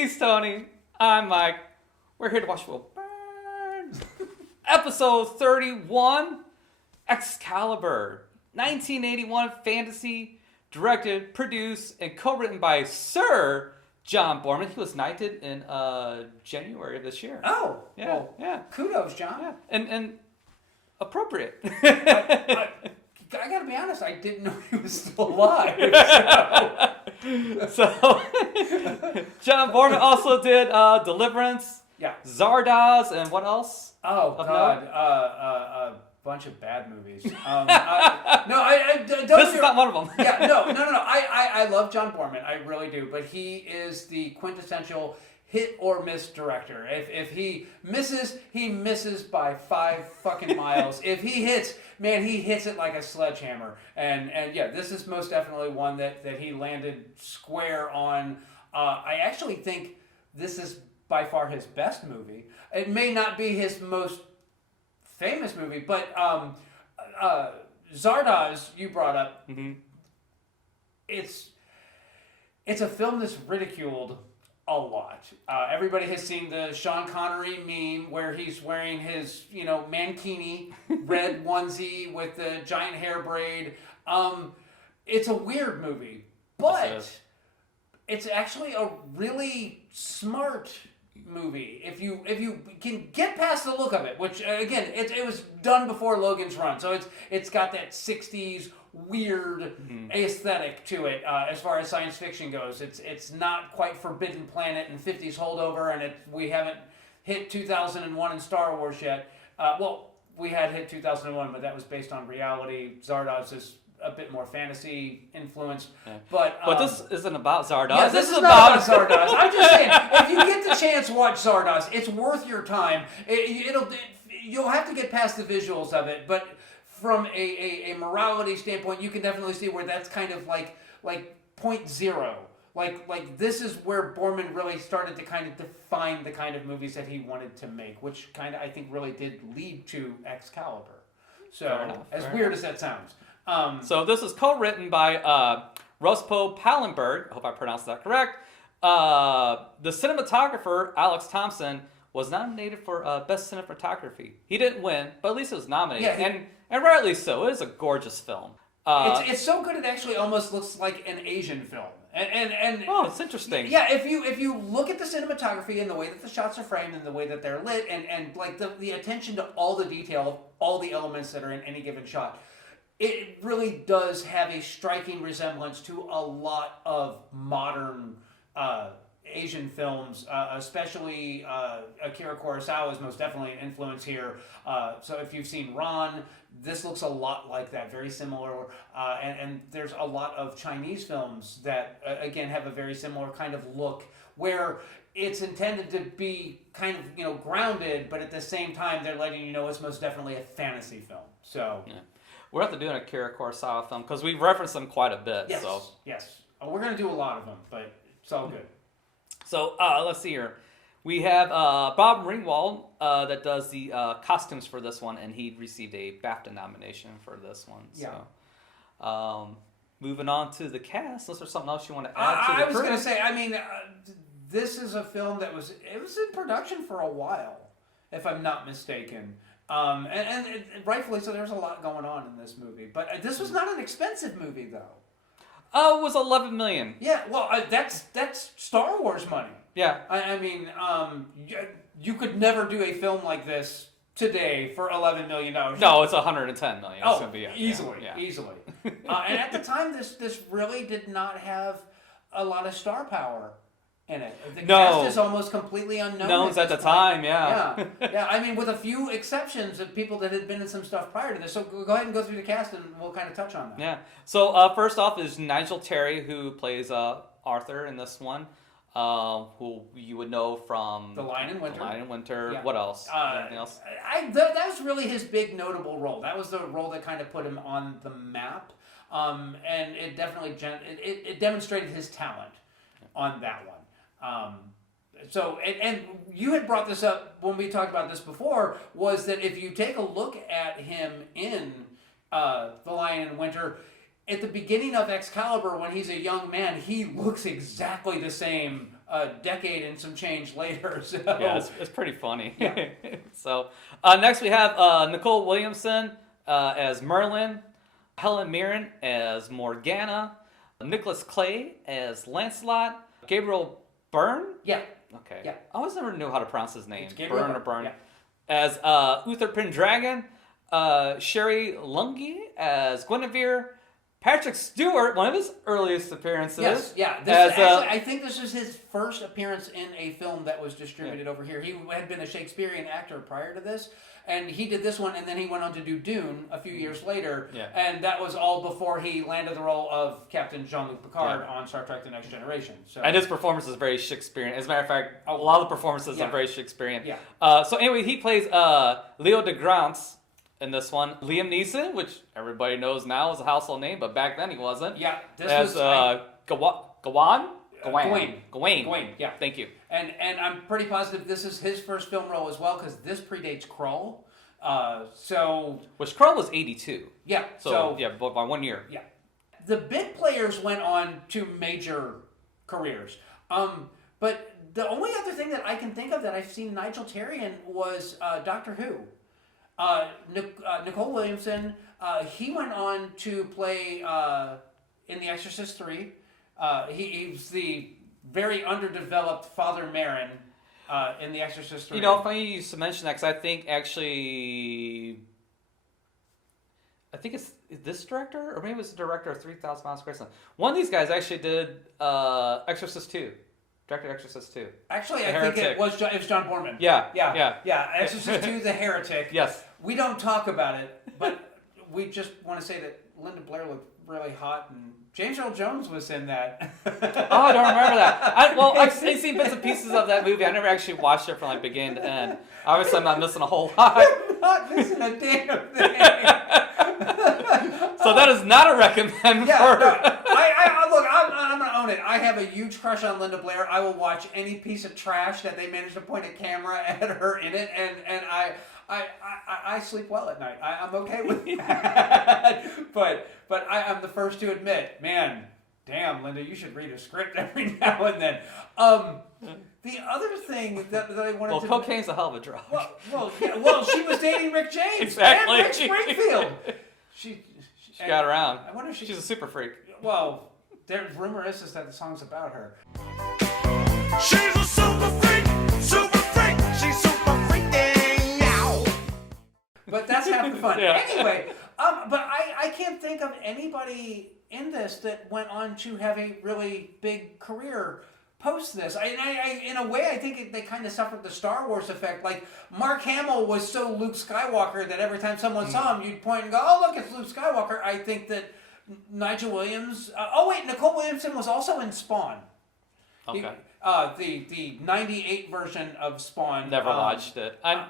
He's Tony. I'm Mike. We're here to watch Will Burn. Episode 31, Excalibur. 1981 fantasy, directed, produced, and co-written by Sir John Boorman. He was knighted in January of this year. Oh. Yeah, Well, yeah. Kudos, John. Yeah, and appropriate. I gotta be honest, I didn't know he was still alive. So, John Boorman also did Deliverance, Yeah. Zardoz, and what else? Oh, Of God. A bunch of bad movies. Don't This is not one of them. Yeah, no. I love John Boorman. I really do. But he is the quintessential hit or miss director. If he misses by 5 fucking miles. If he hits, man, he hits it like a sledgehammer. And yeah, this is most definitely one that he landed square on. I actually think this is by far his best movie. It may not be his most famous movie, but Zardoz, you brought up. Mm-hmm. It's a film that's ridiculed a lot. Everybody has seen the Sean Connery meme where he's wearing his, mankini red onesie with the giant hair braid. It's a weird movie, but it's actually a really smart movie. If you can get past the look of it, which again, it was done before Logan's Run, so it's got that 60s weird aesthetic to it as far as science fiction goes. It's not quite Forbidden Planet and 50s holdover, and we haven't hit 2001 in Star Wars yet. We had hit 2001, but that was based on reality. Zardoz is a bit more fantasy influenced, but this isn't about Zardoz. Yeah, this is not about Zardoz. I'm just saying, if you get the chance to watch Zardoz, it's worth your time. You'll have to get past the visuals of it, but from a morality standpoint, you can definitely see where that's kind of like point zero. Like this is where Boorman really started to kind of define the kind of movies that he wanted to make, which kind of I think really did lead to Excalibur. So as weird as that sounds. So this is co-written by Rospo Pallenberg. I hope I pronounced that correct. The cinematographer, Alex Thompson, was nominated for Best Cinematography. He didn't win, but at least it was nominated. Yeah, and rightly so. It is a gorgeous film. It's so good it actually almost looks like an Asian film. And it's interesting. Yeah, if you look at the cinematography and the way that the shots are framed and the way that they're lit and like the attention to all the detail, all the elements that are in any given shot, it really does have a striking resemblance to a lot of modern Asian films, especially Akira Kurosawa is most definitely an influence here. So if you've seen Ran, this looks a lot like that, very similar. And there's a lot of Chinese films that, again, have a very similar kind of look where it's intended to be kind of, grounded, but at the same time, they're letting you know it's most definitely a fantasy film. So... Yeah. We'll have to do an Akira Kurosawa film because we reference them quite a bit. Yes, so. yes. We're going to do a lot of them, but it's all good. So let's see here. We have Bob Ringwald that does the costumes for this one, and he received a BAFTA nomination for this one. So, yeah. Moving on to the cast, unless there's something else you want to add to the I was going to say, this is a film that was in production for a while, if I'm not mistaken. And rightfully so, there's a lot going on in this movie. But this was not an expensive movie, though. Oh, it was $11 million. Yeah, well, that's Star Wars money. Yeah. You could never do a film like this today for $11 million. No, it's $110 million. Oh, gonna be, easily. And at the time, this really did not have a lot of star power in it. The cast is almost completely unknown. At the time, yeah. Yeah, with a few exceptions of people that had been in some stuff prior to this. So go ahead and go through the cast and we'll kind of touch on that. Yeah. So first off is Nigel Terry, who plays Arthur in this one, who you would know from The Lion in Winter. Yeah. What else? Anything else? That was really his big notable role. That was the role that kind of put him on the map. And it definitely it demonstrated his talent on that one. So you had brought this up when we talked about this before, was that if you take a look at him in The Lion in Winter, at the beginning of Excalibur, when he's a young man, he looks exactly the same a decade and some change later. So. Yeah, it's pretty funny. Yeah. So next we have Nicole Williamson as Merlin, Helen Mirren as Morgana, Nicholas Clay as Lancelot, Gabriel Byrne. Yeah. Okay. Yeah. I always never knew how to pronounce his name. It's Gabriel Byrne or Byrne. Yeah. As Uther Pendragon, Sherry Lungi as Guinevere, Patrick Stewart, one of his earliest appearances. Yes, yeah. I think this is his first appearance in a film that was distributed over here. He had been a Shakespearean actor prior to this, and he did this one, and then he went on to do Dune a few years later, and that was all before he landed the role of Captain Jean-Luc Picard on Star Trek The Next Generation. So. And his performance is very Shakespearean. As a matter of fact, a lot of the performances are very Shakespearean. Yeah. So anyway, he plays Leo de Grance in this one. Liam Neeson, which everybody knows now is a household name, but back then he wasn't. Yeah. This as Gawain. Gawain, yeah. Thank you. And I'm pretty positive this is his first film role as well, because this predates Krull. Which Krull was 82. Yeah. So yeah, by 1 year. Yeah. The bit players went on to major careers. But the only other thing that I can think of that I've seen Nigel Terry in was Doctor Who. Nicole Williamson, he went on to play in The Exorcist 3. He's the very underdeveloped Father Merrin in The Exorcist 3. You know, funny you used to mention that, because I think it's this director, or maybe it was the director of 3,000 Miles to Graceland. One of these guys actually did Exorcist 2. Directed Exorcist 2. Actually, I think it was John Borman. Yeah. Exorcist 2, The Heretic. Yes. We don't talk about it, but we just want to say that Linda Blair looked really hot, and James Earl Jones was in that. Oh, I don't remember that. I've seen bits and pieces of that movie. I never actually watched it from beginning to end. Obviously, I'm not missing a whole lot. I'm not missing a damn thing. So that is not a recommend for... No, look, I'm going to own it. I have a huge crush on Linda Blair. I will watch any piece of trash that they manage to point a camera at her in it, and I sleep well at night. I'm okay with that. But I'm the first to admit, man, damn, Linda, you should read a script every now and then. The other thing that I wanted to... Well, cocaine's a hell of a drug. Well, she was dating Rick James. Exactly. And Rick Springfield. She got around. I wonder if she's a super freak. Well, there's rumor is that the song's about her. She's a super freak, she's super freaking now. But that's half the fun. Yeah. Anyway, but I can't think of anybody in this that went on to have a really big career post this. I in a way, I think they kind of suffered the Star Wars effect. Like, Mark Hamill was so Luke Skywalker that every time someone saw him, you'd point and go, oh, look, it's Luke Skywalker. I think that Nigel Williams... Nicole Williamson was also in Spawn. Okay. The 98 version of Spawn. Never watched it. I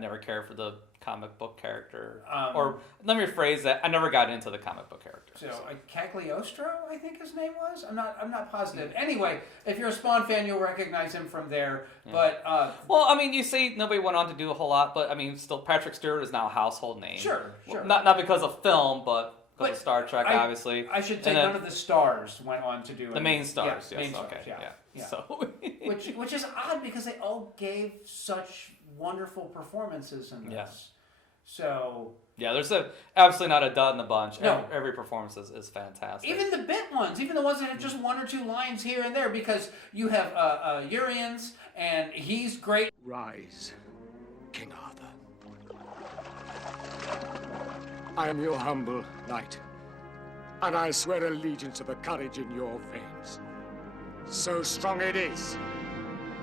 never cared for the comic book character. Or let me rephrase that. I never got into the comic book character. So Cagliostro, I think his name was. I'm not positive. Anyway, if you're a Spawn fan, you'll recognize him from there. Yeah. But well, I mean, you see, nobody went on to do a whole lot, but I mean, still, Patrick Stewart is now a household name. Sure. Well, not because of film, but because of Star Trek, obviously. I should say none of the stars went on to do it. The main stars, yes. Main stars, okay. Yeah. So which is odd because they all gave such wonderful performances in this. Yeah. So yeah, there's absolutely not a dud in the bunch. No. Every performance is fantastic. Even the bit ones, even the ones that have just one or two lines here and there, because you have Urians, and he's great. Rise, King Arthur. I am your humble knight, and I swear allegiance to the courage in your veins. So strong it is,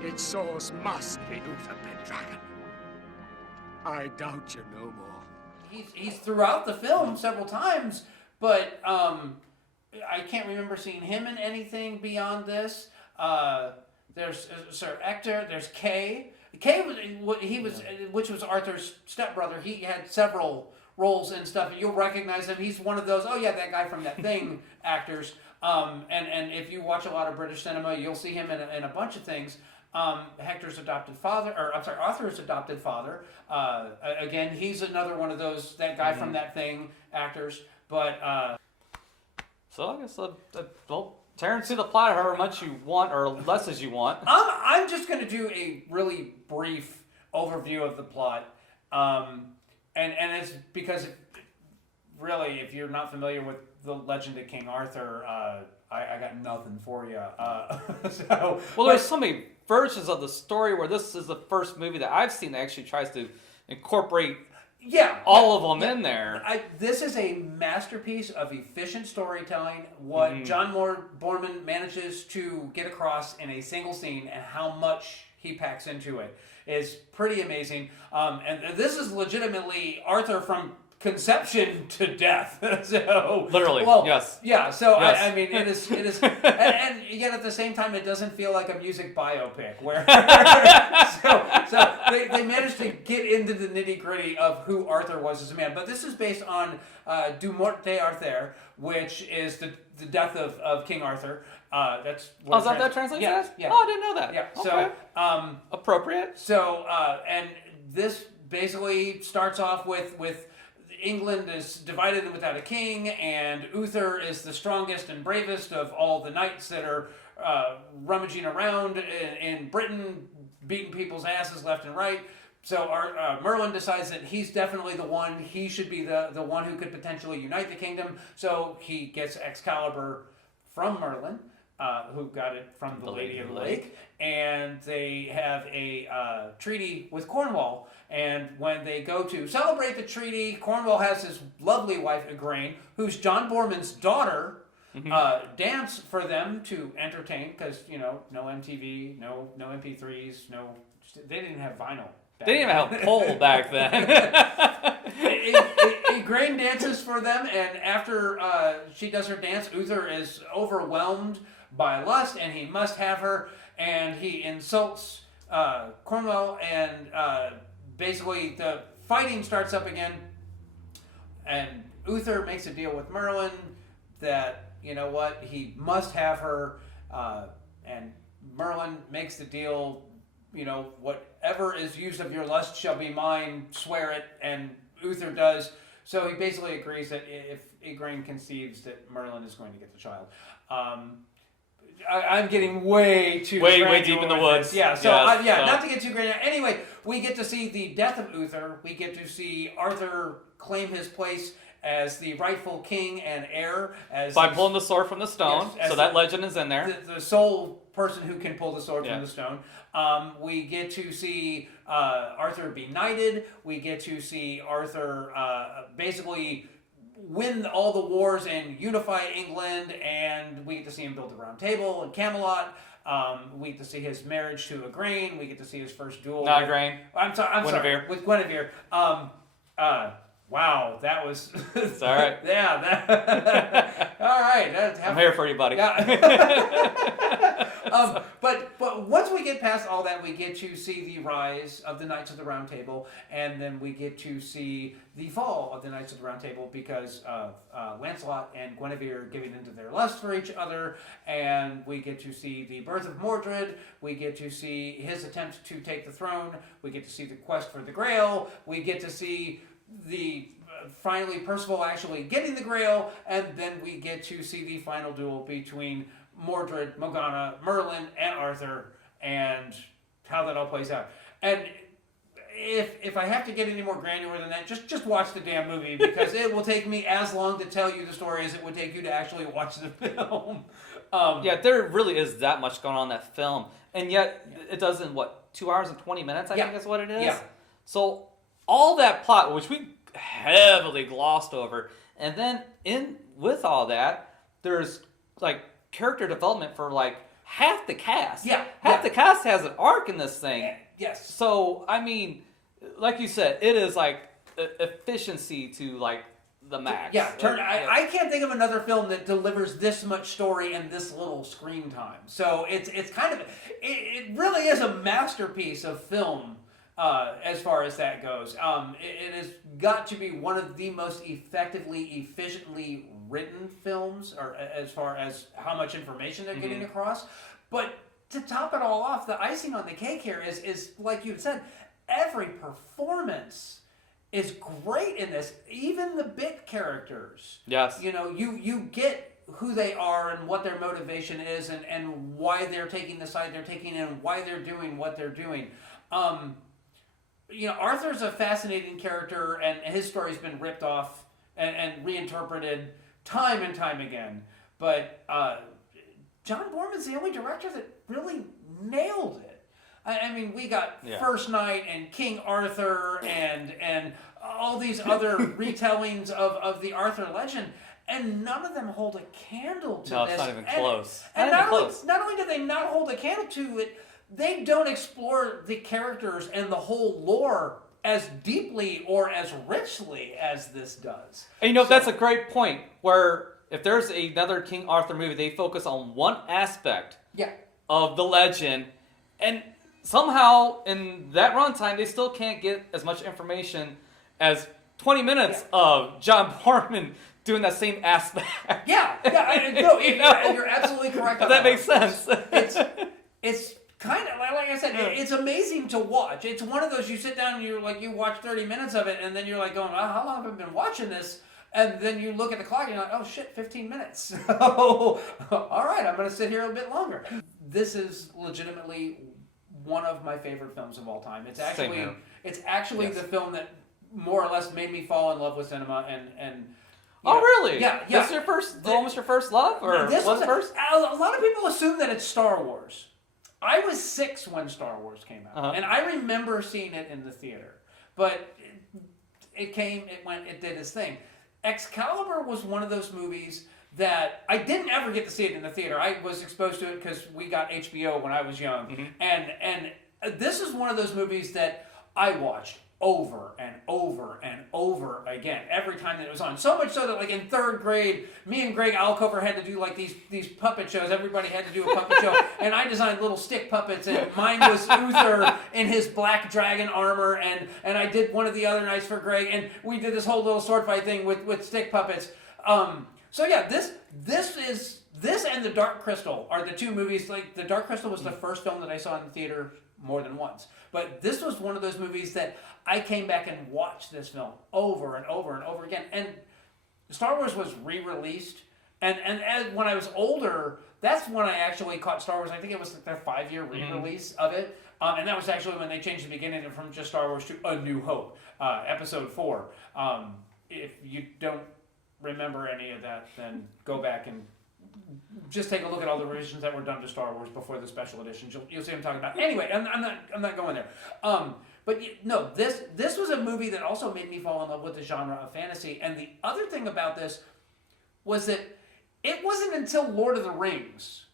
its source must be Uther Pendragon. I doubt you no more. He's throughout the film several times, but I can't remember seeing him in anything beyond this. There's Sir Ector. There's Kay. Kay was which was Arthur's stepbrother. He had several roles and stuff. You'll recognize him. He's one of those. Oh yeah, that guy from That Thing actors. And if you watch a lot of British cinema, you'll see him in a bunch of things. Arthur's adopted father. Again, he's another one of those, that guy from That Thing actors. But so I guess Tear into the plot however much you want or less as you want. I'm just going to do a really brief overview of the plot. And it's because, really, if you're not familiar with the legend of King Arthur, I got nothing for you. There's so many versions of the story where this is the first movie that I've seen that actually tries to incorporate all of them in there. This is a masterpiece of efficient storytelling. What John Boorman manages to get across in a single scene and how much he packs into it is pretty amazing. And this is legitimately Arthur from conception to death. So literally, yes. Yeah, so yes. I mean, it is, and yet at the same time, it doesn't feel like a music biopic. Where so they managed to get into the nitty gritty of who Arthur was as a man. But this is based on Du Mort d'Arthur, which is the death of King Arthur. That's what is that translates as? Yeah. Oh, I didn't know that. Yeah. Okay. So appropriate. So and this basically starts off with England is divided without a king, and Uther is the strongest and bravest of all the knights that are rummaging around in Britain, beating people's asses left and right. So Merlin decides that he's definitely the one. He should be the one who could potentially unite the kingdom. So he gets Excalibur from Merlin, who got it from the Lady of the Lake. And they have a treaty with Cornwall. And when they go to celebrate the treaty, Cornwall has his lovely wife, Igraine, who's John Boorman's daughter, dance for them to entertain, because, no MTV, no MP3s, they didn't have vinyl. They didn't even have pole back then. Igraine dances for them, and after she does her dance, Uther is overwhelmed by lust, and he must have her, and he insults Cornwall, and basically the fighting starts up again, and Uther makes a deal with Merlin that, he must have her, and Merlin makes the deal, whatever is used of your lust shall be mine, swear it, and Uther does. So he basically agrees that if Igraine conceives, that Merlin is going to get the child. I'm getting way deep in the woods. Yeah, so not to get too granular. Anyway, we get to see the death of Uther. We get to see Arthur claim his place as the rightful king and heir. By pulling the sword from the stone, so that legend is in there. The sole person who can pull the sword from the stone. We get to see Arthur be knighted. We get to see Arthur basically win all the wars and unify England, and we get to see him build the Round Table in Camelot. We get to see his marriage to Igraine. We get to see his first duel. Not Igraine. I'm sorry. With Guinevere. Wow, that was. It's all right. Yeah. All right. I'm here for you, buddy. Yeah. But once we get past all that, we get to see the rise of the Knights of the Round Table, and then we get to see the fall of the Knights of the Round Table because of Lancelot and Guinevere giving into their lust for each other, and we get to see the birth of Mordred. We get to see his attempt to take the throne. We get to see the quest for the Grail. We get to see finally Percival actually getting the Grail, and then we get to see the final duel between Mordred, Morgana, Merlin, and Arthur, and how that all plays out. And if I have to get any more granular than that, just watch the damn movie, because it will take me as long to tell you the story as it would take you to actually watch the film. There really is that much going on in that film, and yet it does in 2 hours and 20 minutes, I think is what it is. Yeah. So all that plot, which we heavily glossed over, and then with all that, there's character development for half the cast. Yeah. Half the cast has an arc in this thing. Yes. So I mean, like you said, it is efficiency to the max. Yeah. I can't think of another film that delivers this much story in this little screen time. So it's kind of it really is a masterpiece of film. As far as that goes, it has got to be one of the most efficiently written films, or as far as how much information they're getting across. But to top it all off, the icing on the cake here is like you said, every performance is great in this. Even the bit characters. Yes. You get who they are and what their motivation is and why they're taking the side they're taking and why they're doing what they're doing. Arthur's a fascinating character, and his story's been ripped off and reinterpreted time and time again. But John Borman's the only director that really nailed it. I mean, we got First Night and King Arthur and all these other retellings of the Arthur legend, and none of them hold a candle to this. No, it's not even close. And not only do they not hold a candle to it, they don't explore the characters and the whole lore as deeply or as richly as this does. And that's a great point, where if there's another King Arthur movie, they focus on one aspect of the legend, and somehow in that runtime, they still can't get as much information as 20 minutes of John Borman doing that same aspect. You're absolutely correct. That makes sense. It's kind of like I said, it's amazing to watch. It's one of those you sit down and you watch 30 minutes of it, and then you're like going, how long have I been watching this? And then you look at the clock and you're like, oh shit, 15 minutes. All right, I'm going to sit here a bit longer. This is legitimately one of my favorite films of all time. It's actually the film that more or less made me fall in love with cinema and really? Yeah. This is your first, almost your first love? Or this was first? A lot of people assume that it's Star Wars. I was 6 when Star Wars came out, and I remember seeing it in the theater. But it came, it went, it did its thing. Excalibur was one of those movies that I didn't ever get to see it in the theater. I was exposed to it because we got HBO when I was young, and this is one of those movies that I watched over and over and over again every time that it was on. So much so that like in 3rd grade, me and Greg Alcover had to do like these puppet shows. Everybody had to do a puppet show, and I designed little stick puppets, and mine was Uther in his black dragon armor, and I did one of the other nights for Greg, and we did this whole little sword fight thing with stick puppets. So yeah, this and The Dark Crystal are the 2 movies. Like The Dark Crystal was the first film that I saw in the theater more than once, but this was one of those movies that I came back and watched this film over and over and over again. And Star Wars was re-released, and as when I was older, that's when I actually caught Star Wars. I think it was like their 5-year re-release of it, and that was actually when they changed the beginning from just Star Wars to A New Hope, Episode 4. If you don't remember any of that, then go back and just take a look at all the revisions that were done to Star Wars before the special editions. You'll see what I'm talking about. Anyway, I'm not going there. But no, this was a movie that also made me fall in love with the genre of fantasy. And the other thing about this was that it wasn't until Lord of the Rings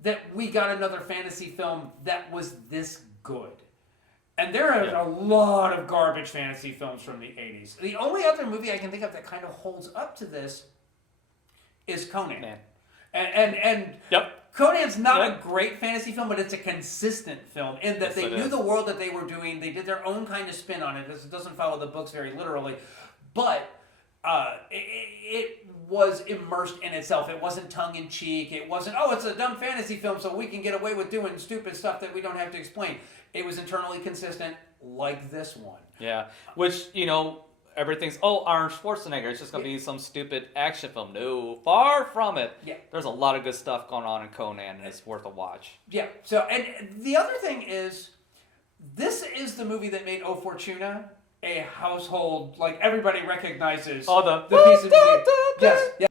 that we got another fantasy film that was this good. And there are a lot of garbage fantasy films from the 80s. The only other movie I can think of that kind of holds up to this is Conan. And Conan's not a great fantasy film, but it's a consistent film in that they knew the world that they were doing. They did their own kind of spin on it. It doesn't follow the books very literally, but it was immersed in itself. It wasn't tongue-in-cheek. It wasn't, it's a dumb fantasy film, so we can get away with doing stupid stuff that we don't have to explain. It was internally consistent, like this one. Yeah, which, everything's, Arnold Schwarzenegger, it's just going to be some stupid action film. No, far from it. Yeah. There's a lot of good stuff going on in Conan, and it's worth a watch. Yeah, so, and the other thing is, this is the movie that made O Fortuna a household, like, everybody recognizes the piece of music. Yes, yeah.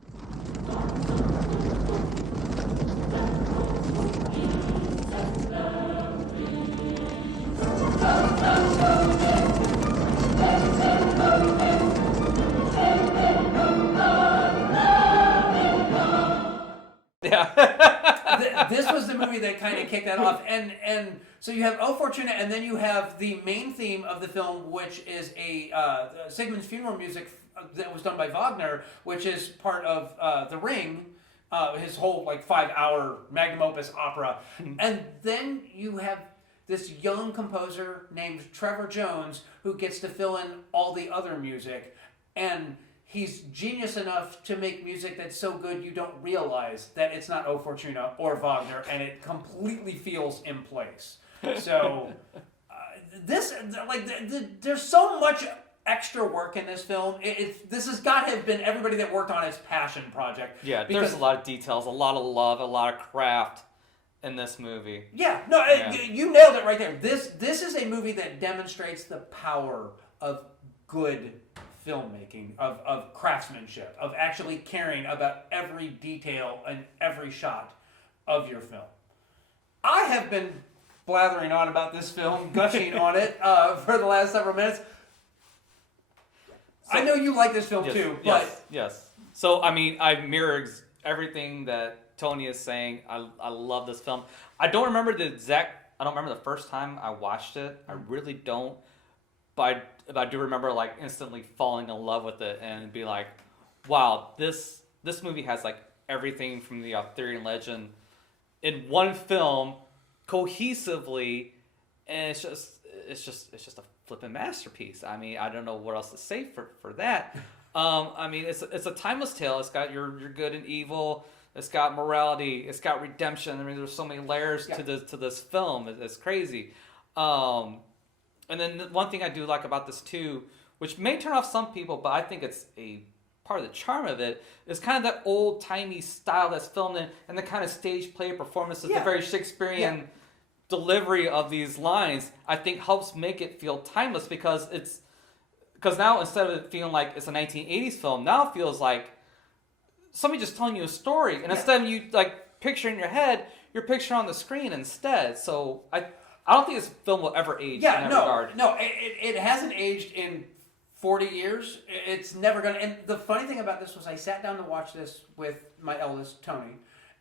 This was the movie that kind of kicked that off, and so you have O Fortuna, and then you have the main theme of the film, which is a Sigmund's funeral music that was done by Wagner, which is part of The Ring, his whole 5-hour magnum opus opera, and then you have this young composer named Trevor Jones who gets to fill in all the other music, and he's genius enough to make music that's so good you don't realize that it's not O Fortuna or Wagner, and it completely feels in place. So there's so much extra work in this film. This has got to have been everybody that worked on his passion project. Yeah, there's a lot of details, a lot of love, a lot of craft in this movie. Yeah, no, you nailed it right there. This is a movie that demonstrates the power of good filmmaking, of craftsmanship, of actually caring about every detail and every shot of your film. I have been blathering on about this film, gushing on it for the last several minutes. So, I know you like this film too, but... Yes. So, I mean, I mirror everything that Tony is saying. I love this film. I don't remember the first time I watched it. I really don't. But I do remember, like, instantly falling in love with it and be like, wow, this movie has, like, everything from the Arthurian legend in one film cohesively, and it's just a flipping masterpiece. I mean, I don't know what else to say for that. I mean, it's a timeless tale. It's got your good and evil. It's got morality. It's got redemption. I mean, there's so many layers to this film. It's crazy. And then one thing I do like about this too, which may turn off some people, but I think it's a part of the charm of it, is kind of that old-timey style that's filmed in, and the kind of stage play performances, the very Shakespearean delivery of these lines, I think helps make it feel timeless, because now instead of it feeling like it's a 1980s film, now it feels like somebody just telling you a story, and instead of you like picturing in your head, you're picturing on the screen instead. So I don't think this film will ever age in that regard. No, it hasn't aged in 40 years. It's never going to. And the funny thing about this was I sat down to watch this with my eldest, Tony,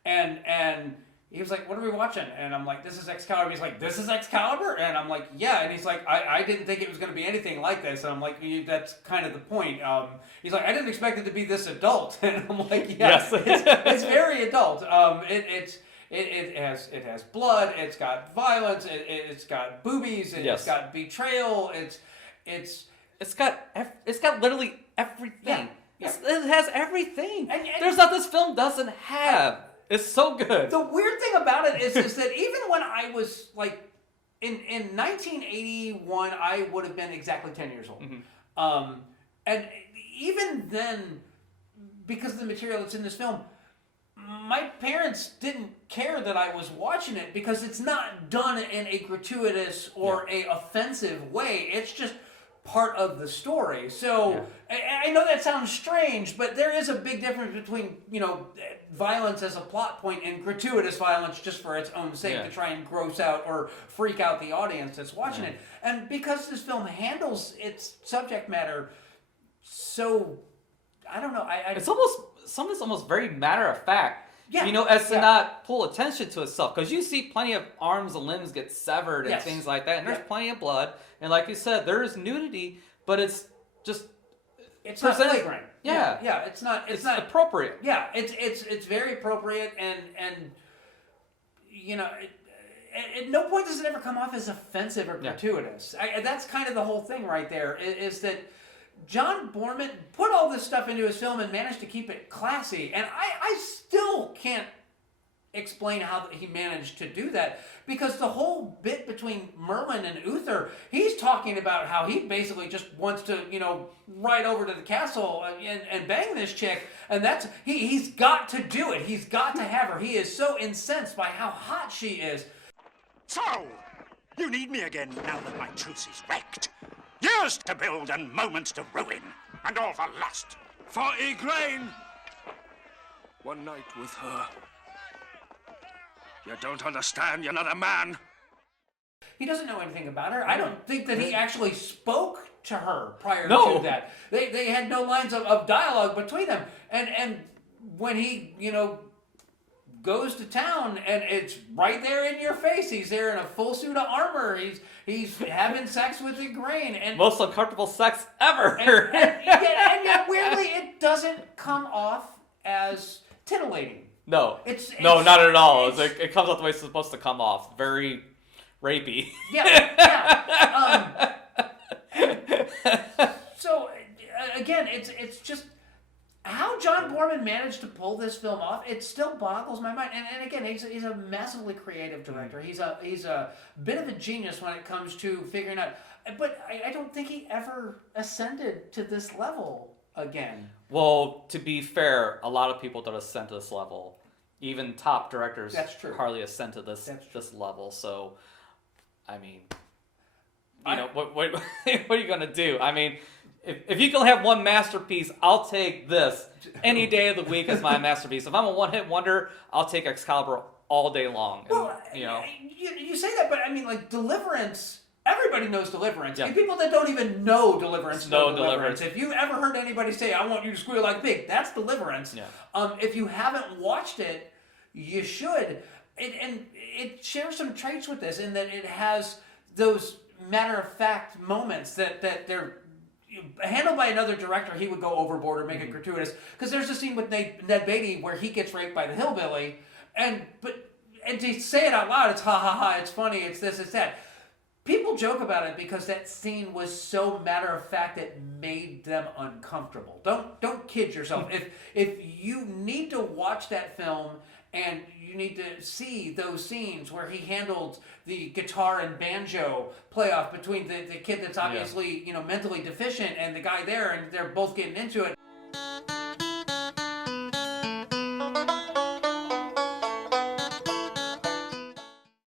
and he was like, what are we watching? And I'm like, this is Excalibur. He's like, this is Excalibur? And I'm like, yeah. And he's like, I didn't think it was going to be anything like this. And I'm like, that's kind of the point. He's like, I didn't expect it to be this adult. And I'm like, yes. It's very adult. It has blood. It's got violence. It's got boobies. It's got betrayal. It's got literally everything. Yeah. It has everything. And there's nothing this film doesn't have. It's so good. The weird thing about it is that even when I was like in 1981, I would have been exactly 10 years old. Mm-hmm. And even then, because of the material that's in this film, my parents didn't care that I was watching it because it's not done in a gratuitous or a offensive way. It's just part of the story. So I know that sounds strange, but there is a big difference between, violence as a plot point and gratuitous violence just for its own sake to try and gross out or freak out the audience that's watching it. And because this film handles its subject matter so, I don't know. Some of it's almost very matter of fact. Yeah. As to not pull attention to itself. Because you see plenty of arms and limbs get severed and things like that. And there's plenty of blood. And like you said, there is nudity, but it's just... It's not flagrant. Yeah. Yeah, it's not appropriate. Yeah, it's very appropriate, and at no point does it ever come off as offensive or gratuitous. That's kind of the whole thing right there, is that John Boorman put all this stuff into his film and managed to keep it classy, and I still can't explain how he managed to do that, because the whole bit between Merlin and Uther, he's talking about how he basically just wants to, ride over to the castle and bang this chick, and that's he's got to do it. He's got to have her. He is so incensed by how hot she is. So, you need me again now that my truce is wrecked. Years to build and moments to ruin, and all for lust. For Igraine. One night with her. You don't understand, you're not a man. He doesn't know anything about her. I don't think that he actually spoke to her prior to that. They had no lines of dialogue between them. And when he, goes to town and it's right there in your face, he's there in a full suit of armor. He's having sex with Igraine. And most uncomfortable sex ever. And yet, weirdly, it doesn't come off as titillating. No, not at all. It comes off the way it's supposed to come off. Very rapey. So again, it's just how John Boorman managed to pull pull this film off, it still boggles my mind. And again, he's a massively creative director. He's a bit of a genius when it comes to figuring out. But I don't think he ever ascended to this level again. Well, to be fair, a lot of people don't ascend to this level. Even top directors hardly ascend to this level. So, I mean, what are you gonna do? I mean, if you can have one masterpiece, I'll take this any day of the week as my masterpiece. If I'm a one-hit wonder, I'll take Excalibur all day long. Well, and, you know, you say that, but I mean, like Deliverance. Everybody knows Deliverance. Yeah. And people that don't even know Deliverance know Deliverance. If you've ever heard anybody say, "I want you to squeal like a pig," that's Deliverance. Yeah. If you haven't watched it, you should. And it shares some traits with this in that it has those matter-of-fact moments that they're handled by another director. He would go overboard or make it gratuitous. Because there's a scene with Ned Beatty where he gets raped by the hillbilly, and to say it out loud, it's ha ha ha, it's funny, it's this, it's that. People joke about it because that scene was so matter of fact it made them uncomfortable. Don't kid yourself. If you need to watch that film and you need to see those scenes where he handled the guitar and banjo playoff between the kid that's obviously mentally deficient and the guy there, and they're both getting into it.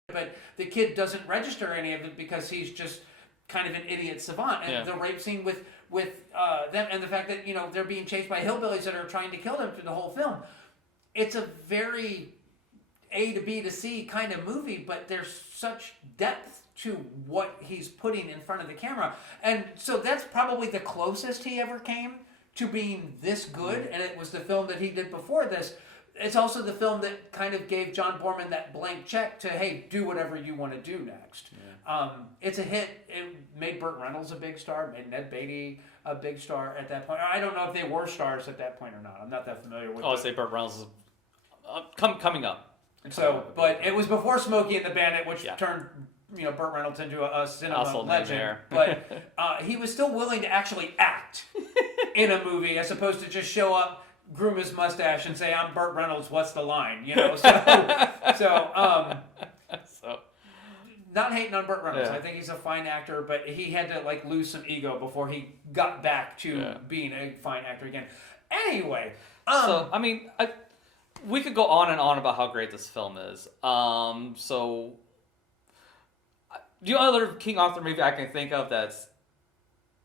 But the kid doesn't register any of it because he's just kind of an idiot savant. And the rape scene with them, and the fact that they're being chased by hillbillies that are trying to kill them through the whole film. It's a very A to B to C kind of movie, but there's such depth to what he's putting in front of the camera. And so that's probably the closest he ever came to being this good, and it was the film that he did before this. It's also the film that kind of gave John Borman that blank check to, hey, do whatever you want to do next. Yeah. It's a hit. It made Burt Reynolds a big star, made Ned Beatty a big star at that point. I don't know if they were stars at that point or not. I'm not that familiar with it. I'd say Burt Reynolds is coming up. So, but it was before Smokey and the Bandit, which turned Burt Reynolds into a cinema legend. But he was still willing to actually act in a movie as opposed to just show up, groom his mustache, and say, "I'm Burt Reynolds. What's the line?" So not hating on Burt Reynolds. Yeah. I think he's a fine actor, but he had to lose some ego before he got back to being a fine actor again. Anyway, so I mean, we could go on and on about how great this film is. So the only other King Arthur movie I can think of that's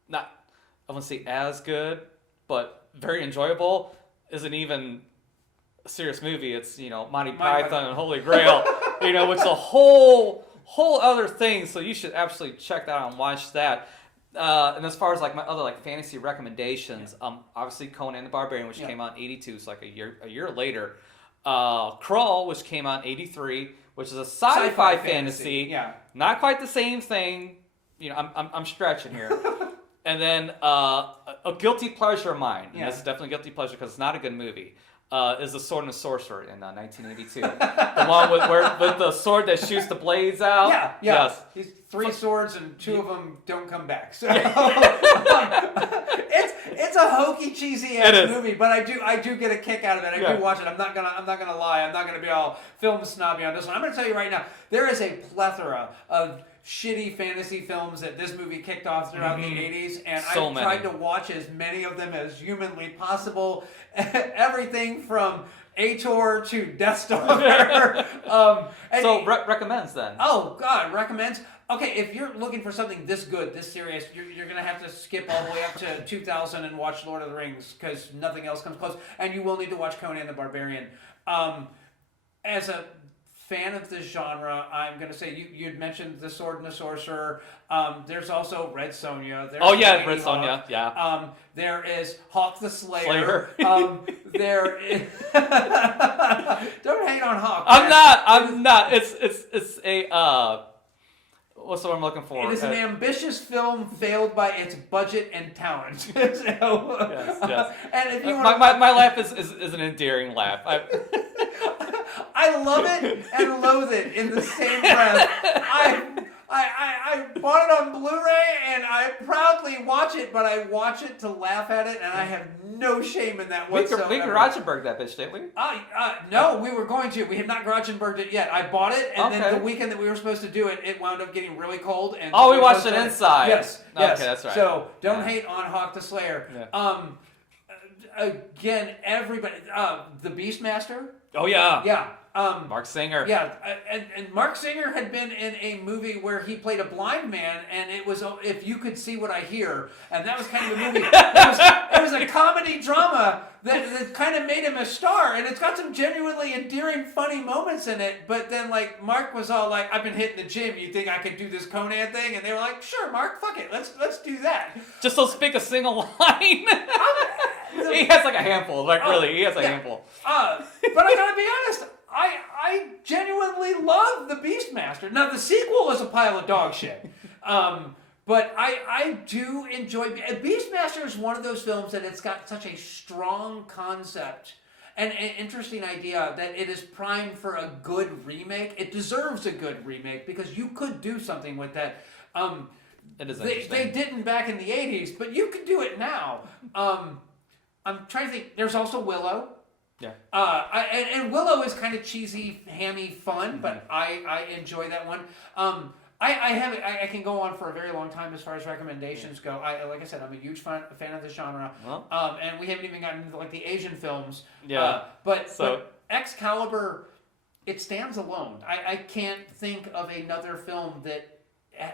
not, I wouldn't say as good, but very enjoyable, isn't even a serious movie. It's Monty Python and Holy Grail, which is a whole other thing. So you should absolutely check that out and watch that. And as far as my other fantasy recommendations, obviously Conan the Barbarian, which came out in '82, so a year later. Crawl, which came out in '83, which is a sci-fi fantasy. Yeah. Not quite the same thing. I'm stretching here. And then a guilty pleasure of mine, and this is definitely a guilty pleasure because it's not a good movie, is The Sword and the Sorcerer in 1982. The one with the sword that shoots the blades out. Yeah. Yes. He's 3 swords and 2 of them don't come back. So it's a hokey, cheesy ass movie, but I do get a kick out of it. I do watch it. I'm not gonna lie. I'm not gonna be all film snobby on this one. I'm gonna tell you right now, there is a plethora of shitty fantasy films that this movie kicked off throughout the 80s, and I tried to watch as many of them as humanly possible. Everything from Ator to Death Star. Recommends then. Oh God, recommends. Okay, if you're looking for something this good, this serious, you're going to have to skip all the way up to 2000 and watch Lord of the Rings because nothing else comes close. And you will need to watch Conan the Barbarian. As a fan of this genre, I'm going to say you'd mentioned The Sword and the Sorcerer. There's also Red Sonja. There's Red Sonja, yeah. There is Hawk the Slayer. There is... Don't hate on Hawk. I'm not. It's a... What's the word I'm looking for? It is an ambitious film failed by its budget and talent. Yes. And if you my laugh is an endearing laugh. I love it and loathe it in the same breath. I bought it on Blu-ray, and I proudly watch it, but I watch it to laugh at it, and I have no shame in that whatsoever. We Garagenberg that bitch, didn't we? No, we were going to. We have not Garagenberged it yet. I bought it, and then Okay. the weekend that we were supposed to do it, it wound up getting really cold. And Oh, we watched it inside. Yes. Okay, that's right. So don't Yeah. hate on Hawk the Slayer. Yeah. Again, everybody, the Beastmaster. Oh yeah. Yeah. Mark Singer. Yeah, and Mark Singer had been in a movie where he played a blind man, and it was If You Could See What I Hear, and that was kind of a movie. It was a comedy drama that kind of made him a star, and it's got some genuinely endearing, funny moments in it. But then, like, Mark was all like, "I've been hitting the gym. You think I could do this Conan thing?" And they were like, "Sure, Mark, fuck it, let's do that." Just don't speak a single line. He has like a handful. Like really, he has a handful. But I gotta be honest. I genuinely love the Beastmaster. Now the sequel is a pile of dog shit, but I do enjoy. Beastmaster is one of those films that it's got such a strong concept and an interesting idea that it is primed for a good remake. It deserves a good remake because you could do something with that. It is They didn't back in the 80s, but you could do it now. I'm trying to think. There's also Willow. Yeah. And Willow is kind of cheesy, hammy fun, but I enjoy that one. I can go on for a very long time as far as recommendations go. Like I said, I'm a huge fan of this genre. Well. And we haven't even gotten into like the Asian films. Yeah. But Excalibur, it stands alone. I can't think of another film that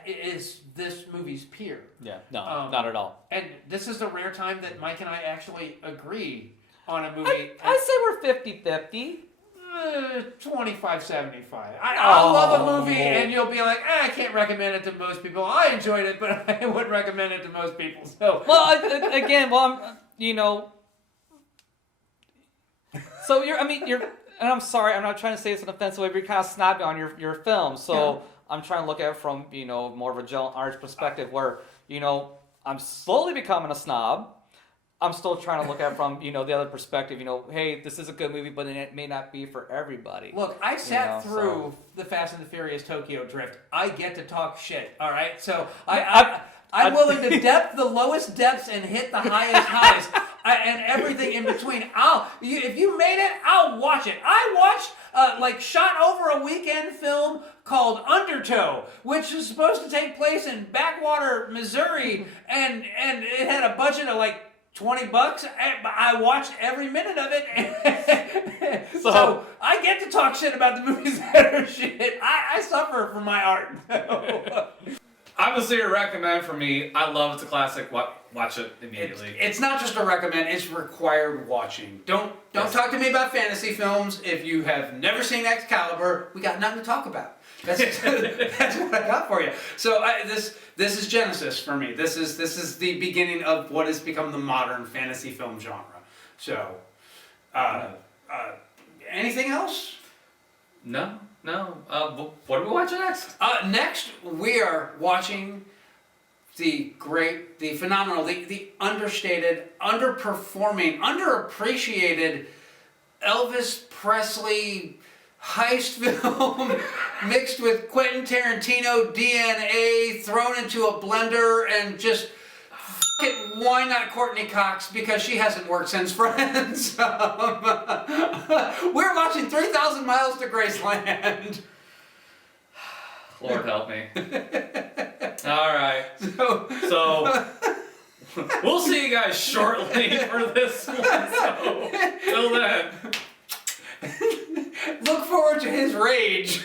is this movie's peer. Yeah. No, not at all. And this is the rare time that Mike and I actually agree on a movie. I say we're 50-50. 25-75. I love a movie, and you'll be like, I can't recommend it to most people. I enjoyed it, but I wouldn't recommend it to most people. So, well, again, So you're, and I'm sorry, I'm not trying to say this in an offensive way, but you're kind of snobby on your film. So Yeah. I'm trying to look at it from more of a general arts perspective, where I'm slowly becoming a snob. I'm still trying to look at it from the other perspective. Hey, this is a good movie, but it may not be for everybody. Look, I sat through the Fast and the Furious Tokyo Drift. I get to talk shit. All right, so I'm willing to depth the lowest depths and hit the highest highs, and everything in between. If you made it, I'll watch it. I watched shot over a weekend film called Undertow, which is supposed to take place in backwater Missouri, and it had a budget of like $20. I watched every minute of it. So I get to talk shit about the movies that are shit. I suffer for my art. Obviously, a recommend for me. I love it's a classic. Watch it immediately. It's not just a recommend; it's required watching. Don't talk to me about fantasy films if you have never seen Excalibur. We got nothing to talk about. That's what I got for you. So this is Genesis for me. This is the beginning of what has become the modern fantasy film genre. So, anything else? No. What are we watching next? Next, we are watching the great, the phenomenal, the understated, underperforming, underappreciated Elvis Presley heist film mixed with Quentin Tarantino DNA thrown into a blender and just why not Courtney Cox, because she hasn't worked since Friends. We're watching 3,000 Miles to Graceland. Lord help me. All right. So we'll see you guys shortly for this one. So till then. Look forward to his rage.